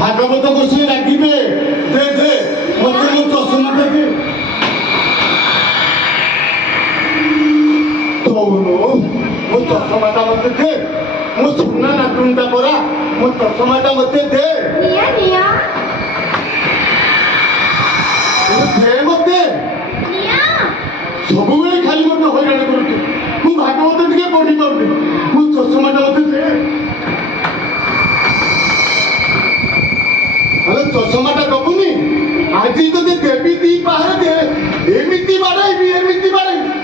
ভাগবত বসিয়ে রাখিবে দে দে মতো মো চশমা দেবে দৌনো মো চশমাটা মতে দে মো সুনা নাটুনটা পরা মো চশমাটা মতে দে নিয়া নিয়া দে মতে নিয়া ସବୁବେଳେ ଖାଲି ମତେ ହଇରାଣ କରୁଛୁ ମୁଁ ଭାଗବତ ଟିକେ ପଢି ପାରୁନି ମୋ ଚଷମାଟା ମତେ ଦେ ଆରେ ଚଷମାଟା ଦବୁନି ଆଜି ତତେ ଦେବି ଦି ପାହାରେ ଦେ ଏମିତି ବାଡ଼େଇବି ଏମିତି ବାଡ଼େଇବି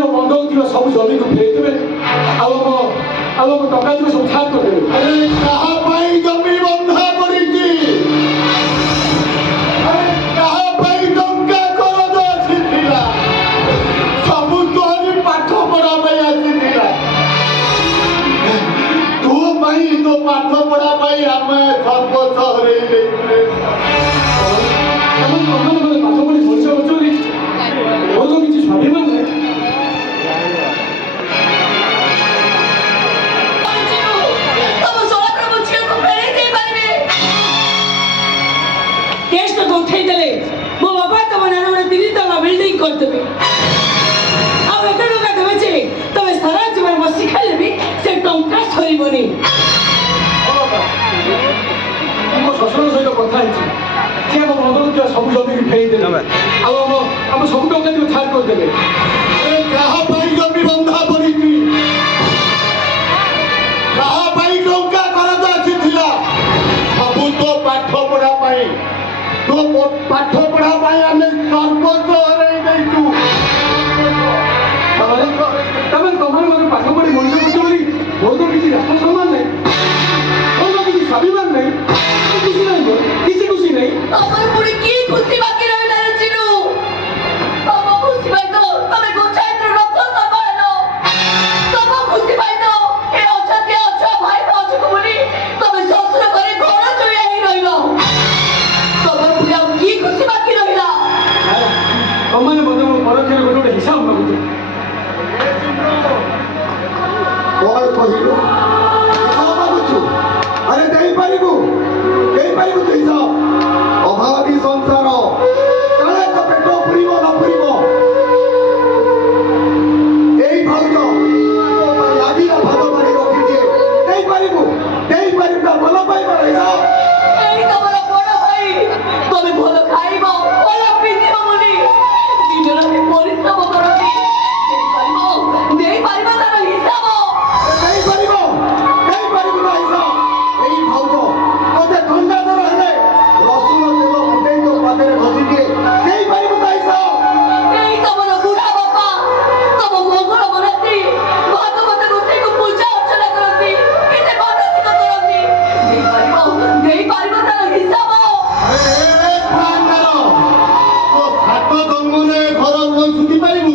ଆମ ବନ୍ଧକୁ ଥିବା ସବୁ ଜମିକୁ ଫେରିଦେବେ ଆଉ ଆମ ଟଙ୍କା ଥିବା ସବୁ ଛାଡ଼ କରିଦେବେ। ଆରେ କାହା ପାଇଁ ଜମି ବନ୍ଧା ପଡ଼ିଛି? ଆରେ କାହା ପାଇଁ ଟଙ୍କା କରଜ ଆସିଥିଲା? ସବୁ ତୋରି ପାଠ ପଢା ପାଇଁ ଆସିଥିଲା। ତୋ ପାଇଁ ତୋ ପାଠ ପଢା ପାଇଁ ଆମେ ସର୍ବସ୍ୱ ହରେଇ ଦେଇଥିଲେ। ତମମାନେ ପାଠ ପଢ଼ି ମଣିଷ କରୁଛନ୍ତି, ମୋର ତ କିଛି ସ୍ୱାଭିମାନ ନାହିଁ। କେସ୍ଟାକୁ ଉଠେଇ ଦେଲେ ମୋ ବାପା ତମ ନାଁ ଗୋଟେ 3 ତଲା ବିଲ୍ଡିଂ କରିଦେବେ ଆଉ ଏତେ ଟଙ୍କା ଦେବେ ଯେ ତମେ ସାରା ଜୀବନ ବସି ଖାଇଲେ ବି ସେ ଟଙ୍କା ସରିବନି। ମୋ ଶ୍ୱଶୁର ସହିତ କଥା ହେଇଛି, ସେ ଆମ ବନ୍ଧକୁ ଥିବା ସବୁ ଜମିକୁ ଫେରିଦେବେ ଆଉ ଆମ ସବୁ ଟଙ୍କା ଥିବା ଛାଡ଼ କରିଦେବେ। ଆରେ କାହା ପାଇଁ ଜମି ବନ୍ଧା ପଡ଼ିଛି? କାହା ପାଇଁ ଟଙ୍କା କରଜ ଆସିଥିଲା? ସବୁ ତୋ ପାଠ ପଢା ପାଇଁ। ତୋ ପାଠ ପଢା ପାଇଁ ଆମେ ସର୍ବସ୍ୱ ହରେଇ ଦେଇଛୁ। ତମମାନେ ମୋତେ ପାଠ ପଢ଼ି ମଣିଷ କରୁଛ ବୋଲି ମୋର ତ କିଛି ରାଷ୍ଟ୍ର ସମ୍ମାନ ନାହିଁ, ମୋର ତ କିଛି ସ୍ୱାଭିମାନ ନାହିଁ, ଖୁସି ନାହିଁ, ମୋର କିଛି ଖୁସି ନାହିଁ। ତମର ପୁଣି କି ଖୁସି ବାକି ରହିଲା ରେ ଚିନୁ? ତମ ଖୁସି ପାଇଁ ତ ତମେ ଗୋଚାଇତ୍ର ରଥ ସମ୍ଭାଳିଲ। ତମ ଖୁସି ପାଇଁ ତ ଏ ଅଜାତିଆ ଅଛୁଆ ଭାଇ ଭାଉଜକୁ ବୋଲି ତମେ ଶ୍ୱଶୁର ଘରେ ଘର ଚଳିଆ ହେଇ ରହିଲ। ତମର ପୁଣି ଆଉ କି ଖୁସି ବାକି ରହିଲା? ତମମାନେ ମଧ୍ୟ ମୋ ପରୋକ୍ଷରେ ଗୋଟେ ଗୋଟେ ହିସାବ ମାଗୁଛ। କଣ କହିଲୁ? ହିସାବ ମାଗୁଛୁ? ଆରେ ଦେଇପାରିବୁ ତୁ ହିସାବ? ଅଭାବୀ ସଂସାର କାଳେ ତ ପେଟ ପୁରିବ ନ ପୁରିବ। ଏଇ ଭାଉଜ ଆଜିର ଭାତ ପାଣି ରଖିଦିଏ। ଦେଇପାରିବୁ ତା ଭଲ ପାଇବାର ହିସାବ? ଏଇ ତମର ବଡ ଭାଇ, ତମେ ଭଲ ଖାଇବ ଭଲ ପିନ୍ଧିବ ବୋଲି ଦିନ ରାତି ପରିଶ୍ରମ କରନ୍ତି। ଦେଇପାରିବ ତାର ହିସାବ? ଦେଇପାରିବୁ ତା ହିସାବ? ଏଇ ଭାଉଜ ତତେ ଥଣ୍ଡା ଜ୍ୱର ହେଲେ ରସୁଣ ତେଲ ଫୁଟେଇ ତୋ ପାଦରେ ଘଷି ଦିଏ। ଦେଇପାରିବୁ ତା ହିସାବ? ଏଇ ତମର ବୁଢା ବାପା ତମ ମଙ୍ଗଳ ମନାନ୍ତି, ଭାଗବତ ଗୋସାଇଙ୍କୁ ପୂଜା ଅର୍ଚ୍ଚନା କରନ୍ତି, କେତେ ମାନସିକ କରନ୍ତି। ଦେଇପାରିବ ତାର ହିସାବ? ତୋ ସାତ ଜନ୍ମରେ ଘର ଋଣ ଶୁଝି ପାରିବୁ?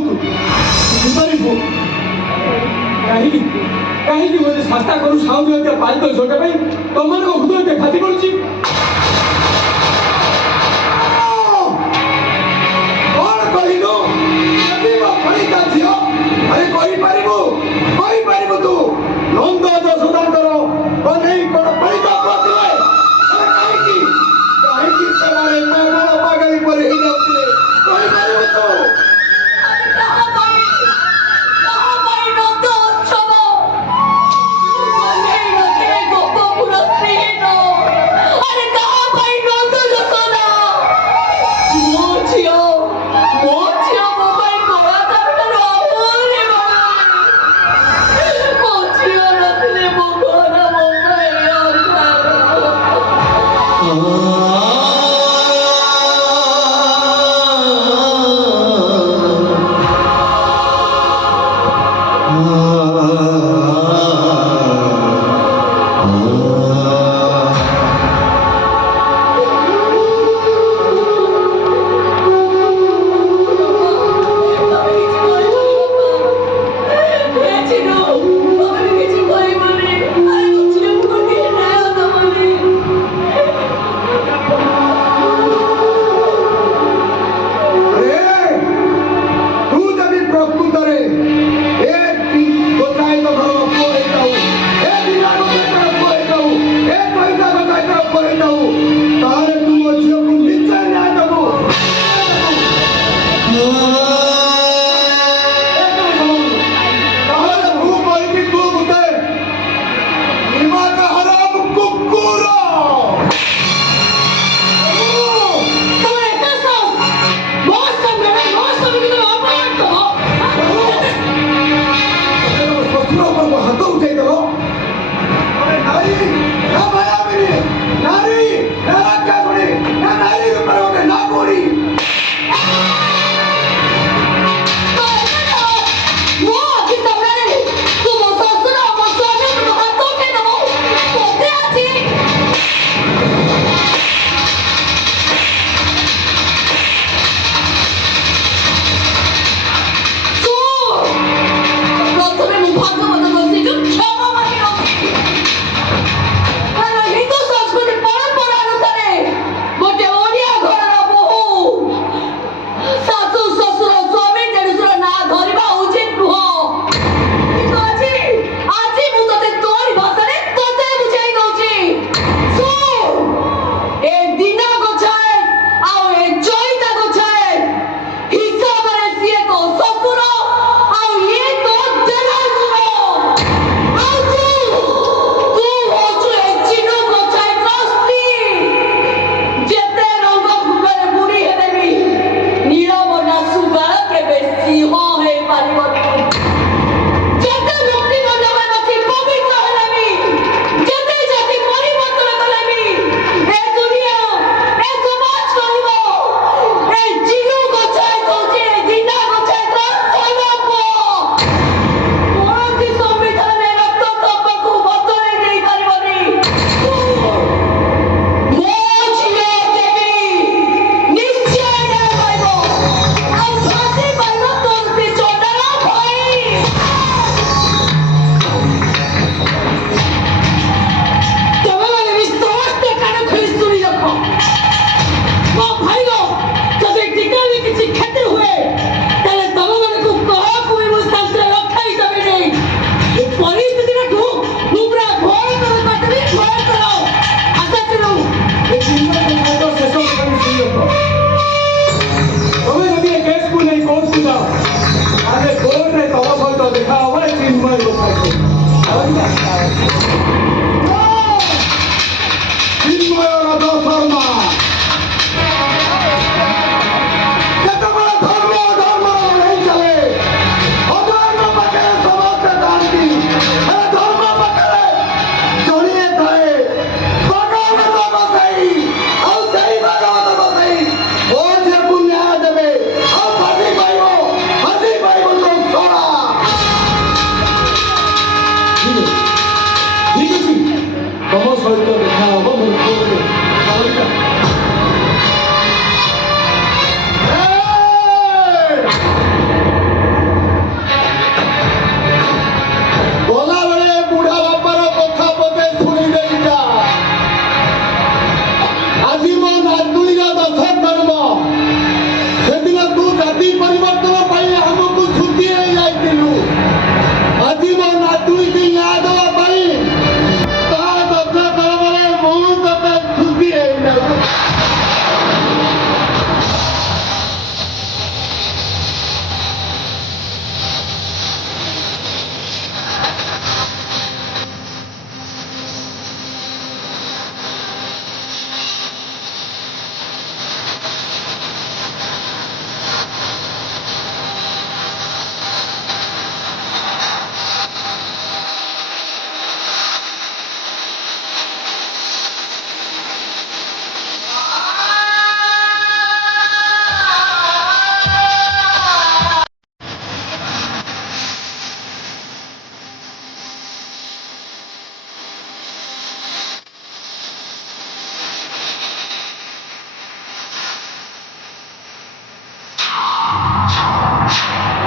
କାହିଁକି ମୋତେ ଶାସ୍ତା କରୁ ସାଉଣ୍ଡ ପାଳିତ ଝୋଟା ପାଇଁ ତମମାନଙ୍କ ହୃଦୟ ଫାଟି ପଡୁଛି? କଣ କହିଲୁ? ଝିଅ ଆରେ କହିପାରିବୁ ତୁ? ନନ୍ଦ ଯଶୋଦାଙ୍କର ବନେଇ କଣ ପାଳିତ କରିଥିଲେ? କାହିଁକି ସେମାନେ ପାଗଳ ପାଗଳି ପରି ହେଇଯାଉଥିଲେ? କହିପାରିବୁ ତୁ? ଆରେ କାହା ପାଇଁ ନନ୍ଦ ଉତ୍ସବ? ବନେଇ ନଥିଲେ ଗୋପପୁର ଶ୍ରୀହୀନ। ଆରେ କାହା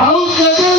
ଆଉ କେବେ